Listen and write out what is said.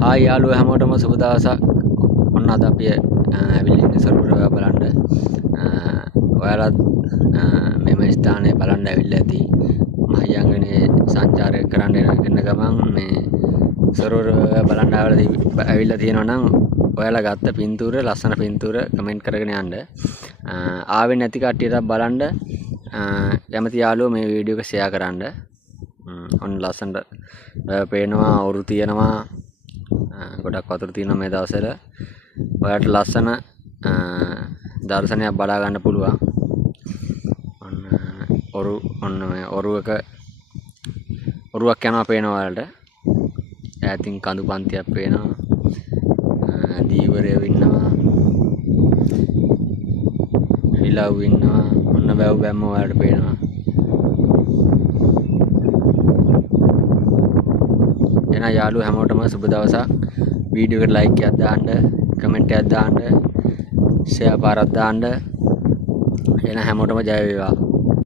Hi යාළුවෝ හැමෝටම සුබ දවසක්. ඔන්න අද අපි ඇවිල්ලා ඉන්නේ සර්වර් බලන්න. ඔයාලත් මෙම ස්ථානයේ බලන්න ඇවිල්ලා ඇති. මහියංගනේ සංචාරය කරන්න එන ගමන් මේ සර්වර් බලන්න ඇවිල්ලා තියෙනවා නම් ඔයාලා ගත්ත පින්තූර ලස්සන පින්තූර කමෙන්ට් කරගෙන යන්න. ආවෙ නැති කට්ටියට බලන්න කැමති යාළුවෝ මේ වීඩියෝ එක ෂෙයා කරන්න. ඔන්න ලස්සනට පේනවා ඔරු තියෙනවා. ගොඩක් වතුර තියෙනවා මේ දවස්වල. ඔයාලට ලස්සන දර්ශනයක් බලා ගන්න පුළුවන්. ඔන්න මේ ඔරුවක් යනවා පේනවා ඔයාලට. ඈතින් කඳු පන්තියක් පේනවා. දීවරයෝ ඉන්නවා. රිලව් ඉන්නවා. ඔන්න බැව් බැම්ම ඔයාලට පේනවා. එහෙනම් යාළුවෝ හැමෝටම සුබ දවසක්. වීඩියෝ එකට ලයික් එකක් දාන්න, කමෙන්ට් එකක් දාන්න, ෂෙයා පාරක් දාන්න. එහෙනම් හැමෝටම ජය වේවා.